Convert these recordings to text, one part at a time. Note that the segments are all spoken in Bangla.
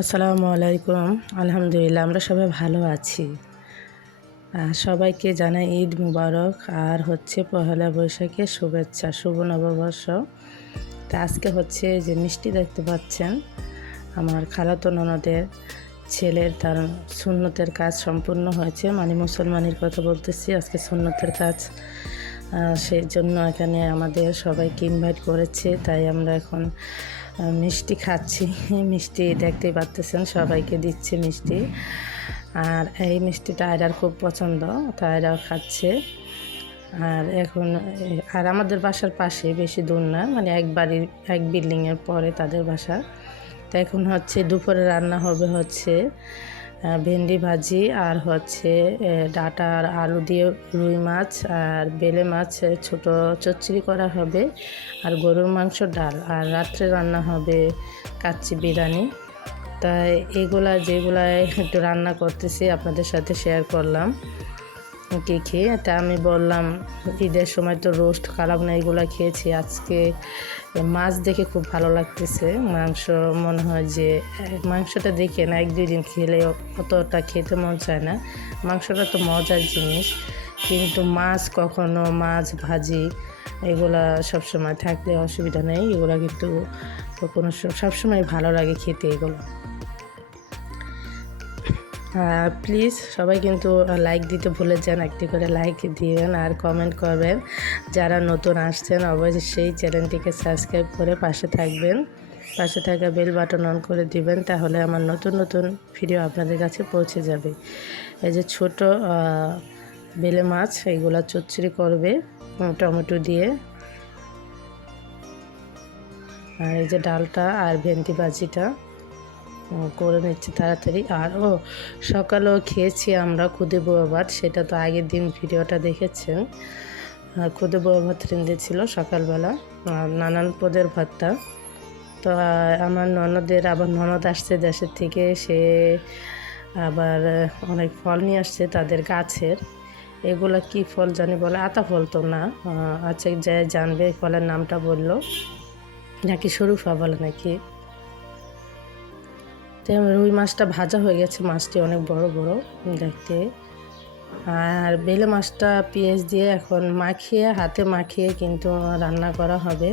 আসসালামু আলাইকুম। আলহামদুলিল্লাহ, আমরা সবাই ভালো আছি। সবাইকে জানাই ঈদ মুবারক, আর হচ্ছে পহেলা বৈশাখের শুভেচ্ছা, শুভ নববর্ষ। তা আজকে হচ্ছে যে মিষ্টি দেখতে পাচ্ছেন, আমার খালাতো ননদের ছেলের, তার সুন্নতের কাজ সম্পূর্ণ হয়েছে। মানে মুসলমানের কথা বলতেছি, আজকে সুন্নতের কাজ সেই জন্য এখানে আমাদের সবাইকে ইনভাইট করেছে। তাই আমরা এখন মিষ্টি খাচ্ছি। মিষ্টি দেখতে পারতেছেন সবাইকে দিচ্ছে মিষ্টি। আর এই মিষ্টিটা আয়রার খুব পছন্দ, তো আয়রাও খাচ্ছে। আর এখন, আর আমাদের বাসার পাশে বেশি দূর না মানে এক বাড়ির এক বিল্ডিংয়ের পরে তাদের বাসা। তো এখন হচ্ছে দুপুরে রান্না হবে হচ্ছে ভেন্ডি ভাজি আর হচ্ছে ডাটা আর আলু দিয়ে রুই মাছ আর বেলে মাছ ছোট চচ্চড়ি করা হবে আর গরুর মাংস ডাল। আর রাত্রে রান্না হবে কাচ্চি বিরিয়ানি। তাই এগুলা যেগুলা একটু রান্না করতেছি, আপনাদের সাথে শেয়ার করলাম। কী খেয়ে, তা আমি বললাম, ঈদের সময় তো রোস্ট খারাপ না, এগুলো খেয়েছি। আজকে মাছ দেখে খুব ভালো লাগতেছে। মাংস মনে হয় যে, মাংসটা দেখে না এক, দুই দিন খেলে অতটা খেতে মন চায় না। মাংসটা তো মজার জিনিস, কিন্তু মাছ কখনো, মাছ, ভাজি, এগুলা সবসময় থাকলে অসুবিধা নেই। এগুলো কিন্তু কোনো সবসময় ভালো লাগে খেতে এগুলো। প্লিজ সবাই কিন্তু লাইক দিতে ভুলে যান, একটি করে লাইক দিবেন আর কমেন্ট করবেন। যারা নতুন আসছেন, অবশ্যই চ্যানেলটিকে সাবস্ক্রাইব করে পাশে থাকবেন। পাশে থাকা বেল বাটন অন করে দিবেন, তাহলে আমার নতুন নতুন ভিডিও আপনাদের কাছে পৌঁছে যাবে। এই যে ছোট বেলে মাছ এইগুলো চচ্চড়ি করবে টমেটো দিয়ে। আর এই যে ডালটা আর ভেন্ডি ভাজিটা। করে নিচ্ছি তাড়াতাড়ি। আর, ও, সকালেও খেয়েছি আমরা খুদে বউয়া ভাত, সেটা তো আগের দিন ভিডিওটা দেখেছেন। খুদে বউয়া ভাত রেঁধেছিল সকালবেলা নানান পদের ভাতটা। তো আমার ননদের, আবার ননদ আসছে দেশের থেকে, সে আবার অনেক ফল নিয়ে আসছে তাদের গাছের। এগুলো কি ফল জানি বলে, আতা ফল তো না আচ্ছা যে জানবে ফলের নামটা বলল। নাকি শরুফা বলে নাকি? তো রুই মাছটা ভাজা হয়ে গেছে, মাছটি অনেক বড় বড় দেখতে। আর বেলে মাছটা পেঁয়াজ দিয়ে এখন মাখিয়ে, হাতে মাখিয়ে কিন্তু রান্না করা হবে।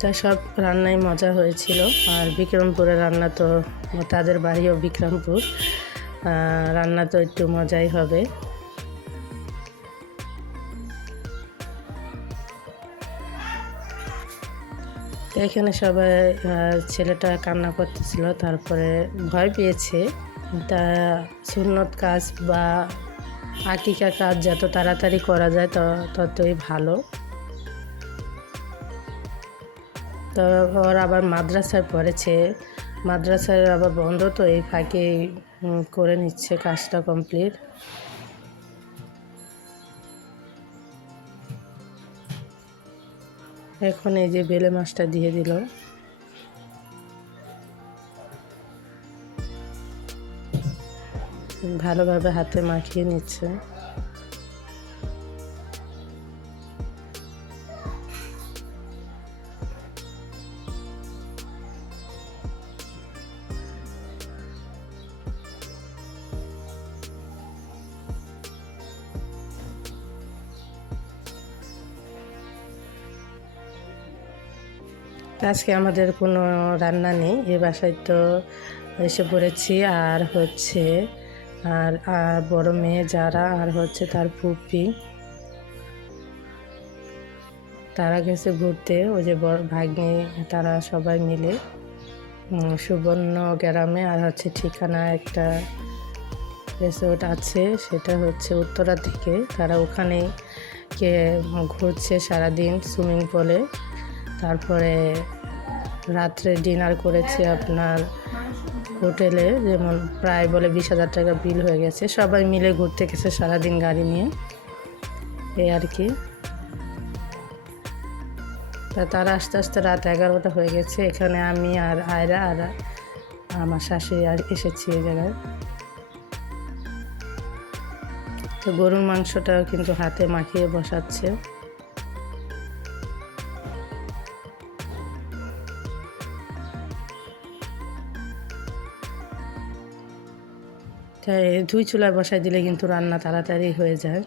তা সব রান্নায় মজা হয়েছিল। আর বিক্রমপুরের রান্না তো, তাদের বাড়িও বিক্রমপুর। রান্না তো একটু মজাই হবে। এখানে সবাই ছেলেটা কান্না করতেছিল, তারপরে ভয় পেয়েছে। তা সুন্নত কাজ বা আকিকা কাজ যত তাড়াতাড়ি করা যায় ততই ভালো। তো ওর আবার মাদ্রাসায় পড়েছে। মাদ্রাসার আবার বন্ধ, তো এই ফাঁকে করে নিচ্ছে কাজটা কমপ্লিট। এখন এই যে বেলে মাছটা দিয়ে দিল। ভালোভাবে হাতে মাখিয়ে নিচ্ছে। আজকে আমাদের কোনো রান্না নেই, এ বাসায় তো এসে পড়েছি, আর হচ্ছে আর বড় মেয়ে যারা, আর হচ্ছে তার ফুপি। তারা গেছে ঘুরতে, ওই যে বড় ভাগ্নে, তারা সবাই মিলে সুবর্ণ গ্রামে, আর হচ্ছে ঠিকানা একটা রিসোর্ট আছে, সেটা হচ্ছে উত্তরা থেকে। তারা ওখানে কে ঘুরছে সারাদিন সুইমিং পুলে তারপরে রাত্রে ডিনার করেছি আপনার হোটেলে, যেমন প্রায় বলে বিশ হাজার টাকা বিল হয়ে গেছে। সবাই মিলে ঘুরতে গেছে সারাদিন গাড়ি নিয়ে। এই আর কি। তা তারা আস্তে আস্তে রাত এগারোটা হয়ে গেছে। এখানে আমি আর আয়রা আর আমার শাশুড়ি আর এসেছি এই জায়গায়। তো গরুর মাংসটাও কিন্তু হাতে মাখিয়ে বসাচ্ছে। তাই দুই চুলায় বসাই দিলে কিন্তু রান্না তাড়াতাড়ি হয়ে যায়।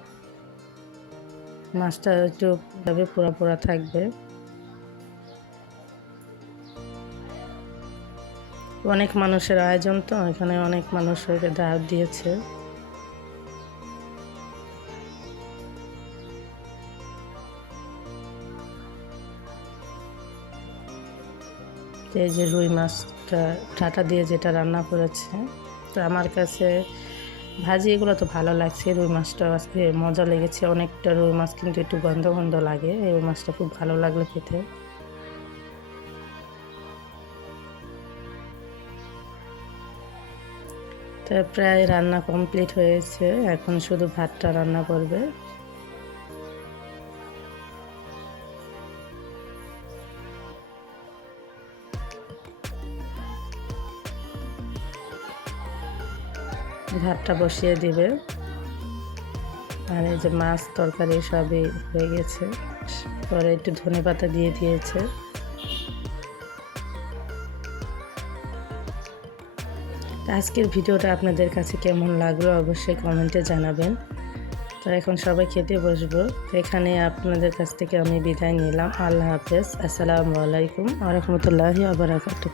মাছটা একটু ভাবে পোড়া পোড়া থাকবে। অনেক মানুষের আয়োজন তো, এখানে অনেক মানুষকে দাওয়াত দিয়েছে। এই যে রুই মাছটা ঠাটা দিয়ে যেটা রান্না করেছে। তো আমার কাছে ভাজি এগুলো তো ভালো লাগছে, রুই মাছটা আজকে মজা লেগেছে, অনেকটা রুই মাছ কিন্তু একটু গন্ধ গন্ধ লাগে, এই রুই মাছটা খুব ভালো লাগল খেতে। তো প্রায় রান্না কমপ্লিট হয়েছে, এখন শুধু ভাতটা রান্না করবে। ভাতটা বসিয়ে দিবে। আর এই যে মাছ, তরকারি সবই হয়ে গেছে। পরে একটু ধনে পাতা দিয়ে দিয়েছে। আজকের ভিডিওটা আপনাদের কাছে কেমন লাগল অবশ্যই কমেন্টে জানাবেন। তো এখন সবাই খেতে বসবো। এখানে আপনাদের কাছ থেকে আমি বিদায় নিলাম। আল্লাহ হাফেজ। আসসালামু আলাইকুম আ রহমতুল্লাহি আবরাকাতুহ